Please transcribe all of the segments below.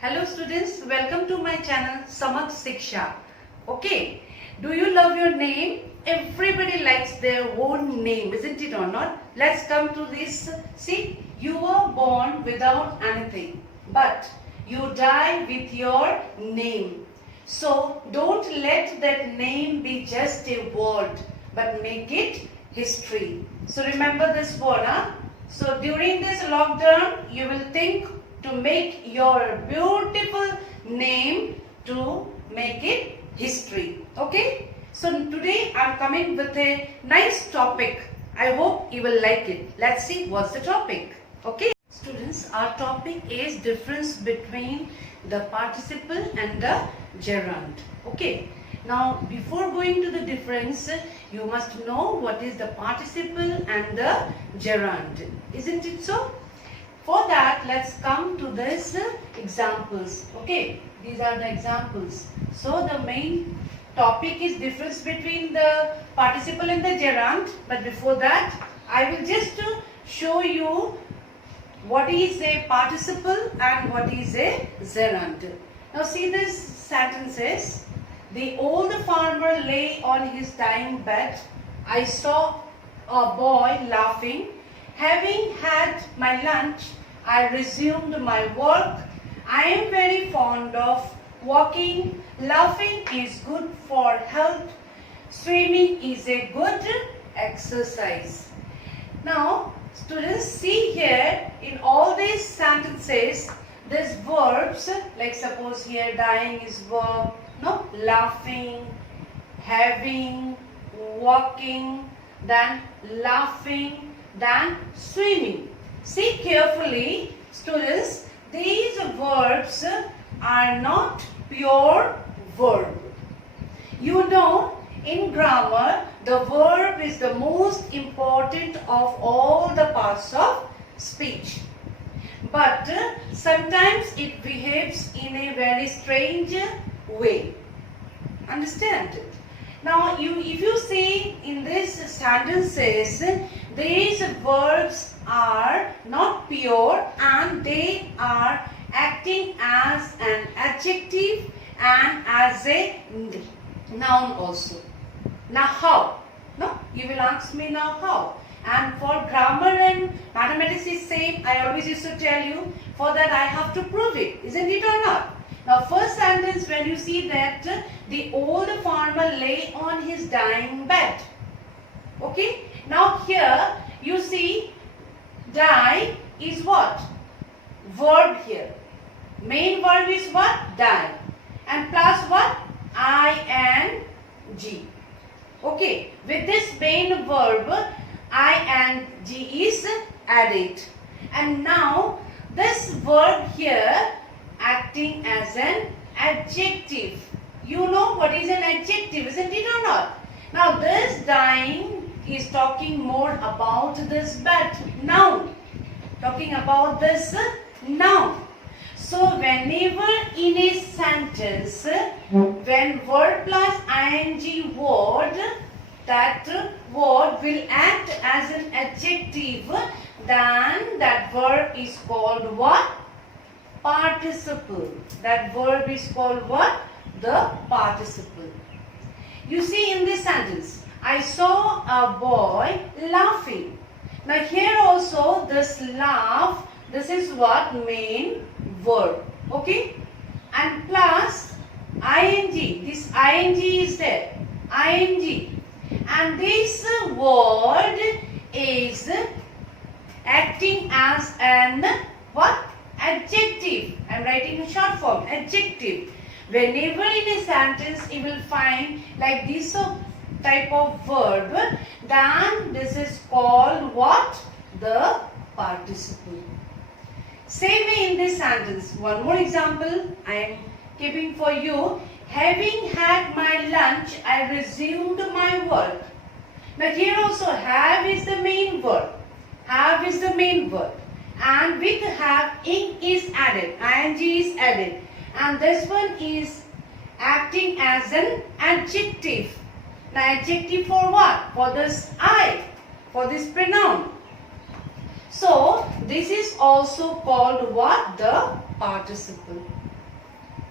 Hello students, welcome to my channel Samarth Shiksha. Okay, do you love your name? Everybody likes their own name, isn't it or not? Let's come to this. See, you were born without anything, but you die with your name. So don't let that name be just a word, but make it history. So remember this word, huh? So during this lockdown, you will think to make your beautiful name to make it history. Okay? So today I am coming with a nice topic. I hope you will like it. Let's see what's the topic. Okay? Students, our topic is difference between the participle and the gerund. Okay? Now, before going to the difference, you must know what is the participle and the gerund. Isn't it so? For that, let's come to this examples. Okay, these are the examples. So, the main topic is difference between the participle and the gerund. But before that, I will just show you what is a participle and what is a gerund. Now, see these sentences. The old farmer lay on his dying bed. I saw a boy laughing. Having had my lunch, I resumed my work. I am very fond of walking. Laughing is good for health. Swimming is a good exercise. Now, students, see here in all these sentences, these verbs, like suppose here dying is verb, no, laughing, having, walking, then laughing, then swimming. See carefully, students, these verbs are not pure verb. You know, in grammar, the verb is the most important of all the parts of speech. But sometimes it behaves in a very strange way. Understand it? Now, if you see in these sentences, these verbs are not pure and they are acting as an adjective and as a noun also. Now how? No, you will ask me now how. And for grammar and mathematics is same. I always used to tell you, for that I have to prove it, isn't it or not? Now first sentence, when you see that the old farmer lay on his dying bed. Okay. Now here you see die is what? Verb here. Main verb is what? Die. And plus what? ing. Okay. With this main verb, ing is added. And now this verb here acting as an adjective. You know what is an adjective, isn't it or not? Now this dying is talking more about this bed. Noun. Talking about this noun. So whenever in a sentence, when verb plus ing word, that word will act as an adjective, then that verb is called what? Participle. That verb is called what? The participle. You see in this sentence, I saw a boy laughing. Now here also this laugh, this is what? Main verb. Okay? And plus ing. This ing is there. ing. And this word is acting as an what? Adjective. I am writing in short form. Adjective. Whenever in a sentence you will find like this type of verb, then this is called what? The participle. Same way in this sentence. One more example I am keeping for you. Having had my lunch, I resumed my work. Now here also have is the main verb. Have is the main verb. And with have, ing is added. ing is added. And this one is acting as an adjective. Now adjective for what? For this I. For this pronoun. So this is also called what? The participle.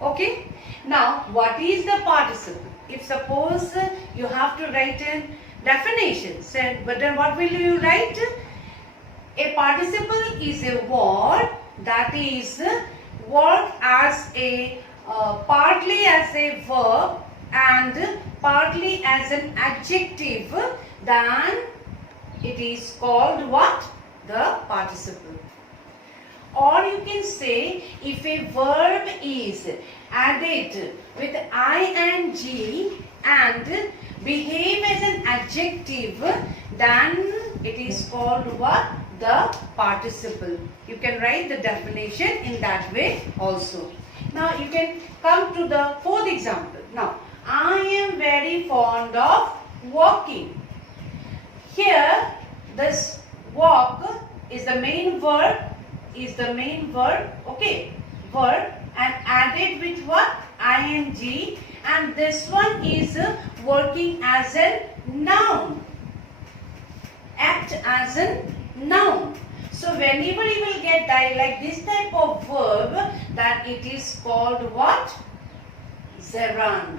Okay. Now, what is the participle? If suppose you have to write a definition, but then what will you write? A participle is a word that is work as a partly as a verb and partly as an adjective, then it is called what? The participle. Or you can say, if a verb is added with ing and behave as an adjective, then it is called what? The participle. You can write the definition in that way also. Now you can come to the fourth example. Now, I am very fond of walking. Here, this walk is the main verb, okay, verb, and added with what? Ing, and this one is working as a noun, act as a noun. So whenever you will get like this type of verb, that it is called what? Gerund.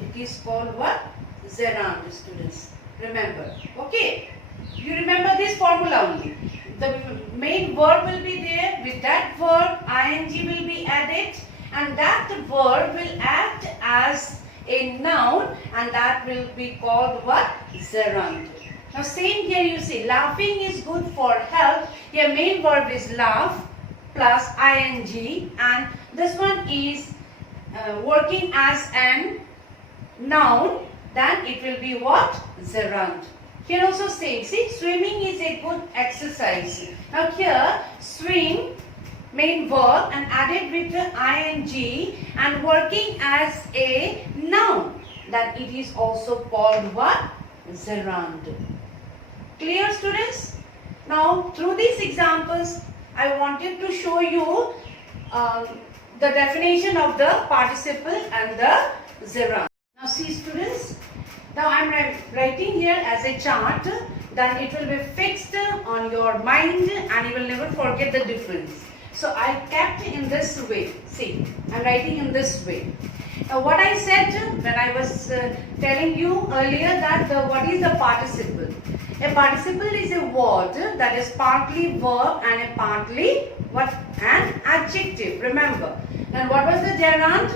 It is called what? Gerund, students. Remember. Okay. You remember this formula only. The main verb will be there. With that verb, ing will be added, and that verb will act as a noun, and that will be called what? Gerund. Now same here you see, laughing is good for health. Here main verb is laugh plus ing, and this one is working as an noun, then it will be what? Gerund. Here also same, see, swimming is a good exercise. Now here, swim, main verb, and added with the ing and working as a noun, that it is also called what? Gerund. Clear, students? Now through these examples, I wanted to show you the definition of the participle and the gerund. Now see, students, now I am writing here as a chart, then it will be fixed on your mind and you will never forget the difference. So I kept in this way. See, I am writing in this way. Now what I said when I was telling you earlier that what is the participle? A participle is a word that is partly verb and a partly what? An adjective. Remember. And what was the gerund?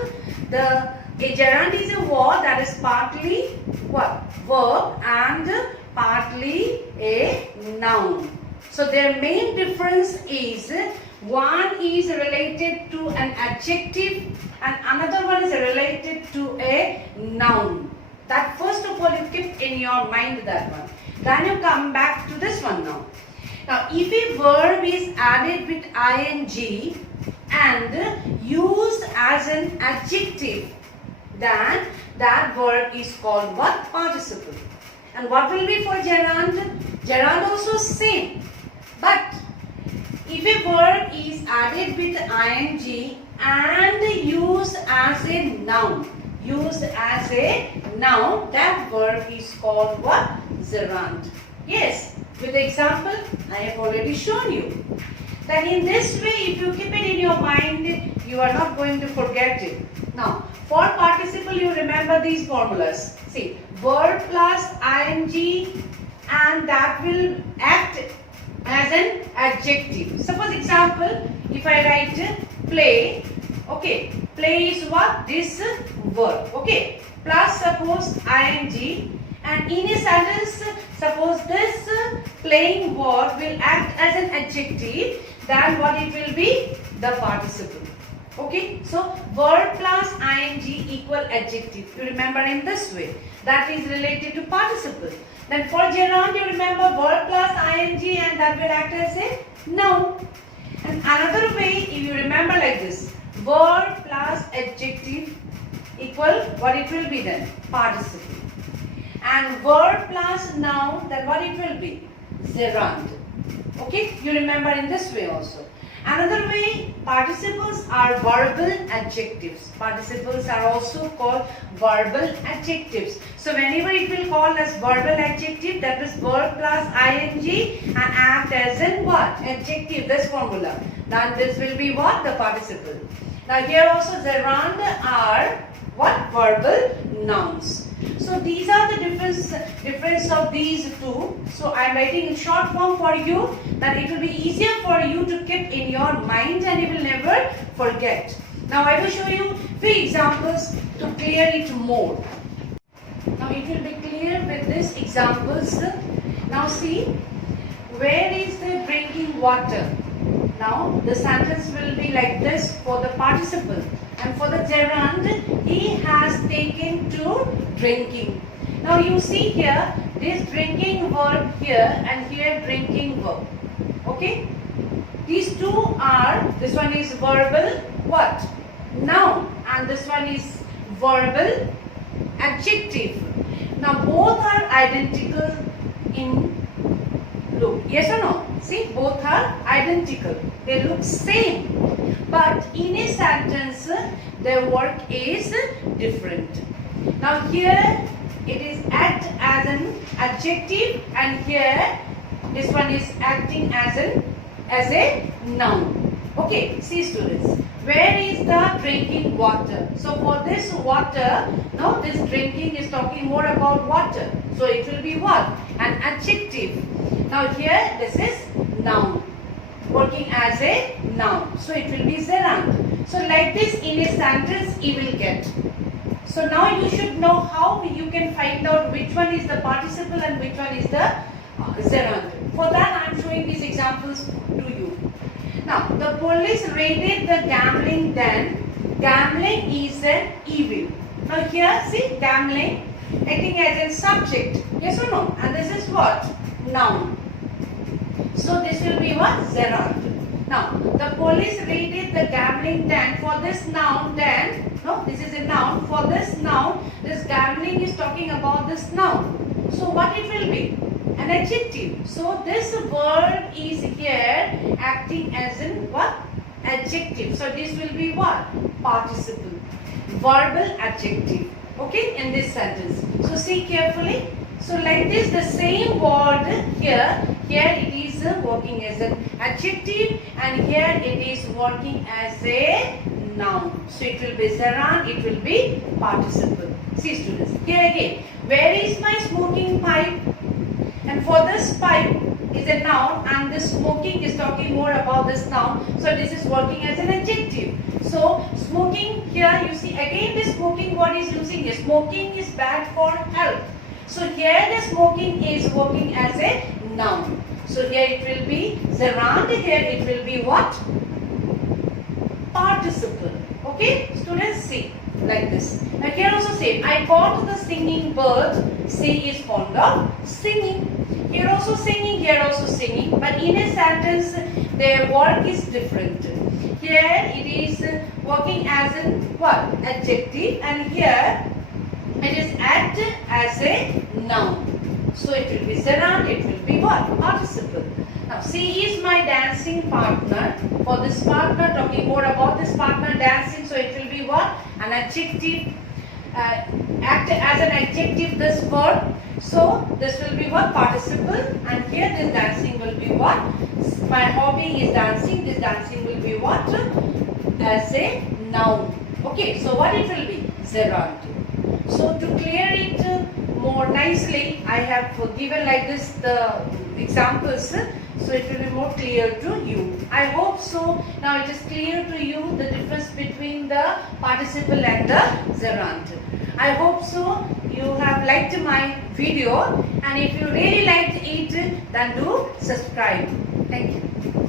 A gerund is a word that is partly what? Verb and partly a noun. So their main difference is one is related to an adjective and another one is related to a noun. That first of all you keep in your mind, that one. Then you come back to this one now. Now if a verb is added with ing and used as an adjective, then that verb is called what? Participle. And what will be for gerund? Gerund also same. But if a verb is added with ing and used as a noun, that verb is called what? Gerund. Yes, with the example I have already shown you. Then in this way, if you keep it in your mind, you are not going to forget it. Now, for participle, you remember these formulas. See, verb plus ing, and that will act as an adjective. Suppose example, if I write play, okay, play is what? This verb, okay, plus suppose ing, and in a sentence, suppose this playing verb will act as an adjective, then what it will be? The participle. Okay, so verb plus ing equal adjective. You remember in this way. That is related to participle. Then for gerund, you remember verb plus ing and that will act as a noun. And another way, if you remember like this, verb plus adjective equal what it will be then? Participle. And verb plus noun, then what it will be? Gerund. Okay, you remember in this way also. Another way, participles are verbal adjectives. Participles are also called verbal adjectives. So whenever it will call as verbal adjective, that is verb plus ing and act as in what? Adjective, this formula. then this will be what? The participle. Now here also gerund are what? Verbal nouns. So these are the difference of these two. So I am writing in short form for you, that it will be easier for you to keep in your mind and you will never forget. Now I will show you few examples to clear it more. Now it will be clear with these examples. Now see, where is the drinking water? Now the sentence will be like this for the participle, and for the gerund, he has taken to drinking. Now you see here, this drinking verb here and here drinking verb. Okay? These two are, this one is verbal what? Noun, and this one is verbal adjective. Now both are identical in look. Yes or no? See, both are identical. They look same. But in a sentence, their work is different. Now here it is act as an adjective, and here this one is acting as a noun. Okay, see students, where is the drinking water? So for this water, now this drinking is talking more about water. So it will be what? An adjective. Now here this is noun, working as a noun. So it will be gerund. So like this in a sentence you will get. So now you should know how you can find out which one is the participle and which one is the gerund. For that I am showing these examples to you. Now the police raided the gambling den. Gambling is an evil. Now here see, gambling acting as a subject. Yes or no? And this is what? Noun. So this will be what? Gerund. Now the police raided the gambling den. For this noun den, no, this is a noun. For this noun, this gambling is talking about this noun. So what it will be? An adjective. So this verb is here acting as in what? Adjective. So this will be what? Participle. Verbal adjective. Okay, in this sentence. So see carefully. So like this, the same word here it is working as an adjective, and here it is working as a noun. So it will be gerund, it will be participle. See students, here again, where is my smoking pipe? And for this pipe is a noun, and this smoking is talking more about this noun. So this is working as an adjective. So smoking here, you see again the smoking word is using here. Smoking is bad for health. So here the smoking is working as a noun. So here it will be gerund, here it will be what? Participle. Okay, students, see like this. Now here also same. I caught the singing bird. C is fond of singing. Here also singing, here also singing. But in a sentence, their work is different. Here it is working as in what? Adjective, and here it is act as a noun. So it will be gerund, it will be what? Participle. Now C is my dancing partner. For this partner, talking more about this partner dancing, so it will be what? An adjective. Act as an adjective this verb. So this will be what? Participle, and here this dancing will be what? My hobby is dancing. This dancing will be what? As a noun. Okay, so what it will be? Gerund. So to clear it more nicely, I have given like this the examples, so it will be more clear to you. I hope so. Now it is clear to you the difference between the participle and the gerund. I hope so. You have liked my video, and if you really liked it, then do subscribe. Thank you.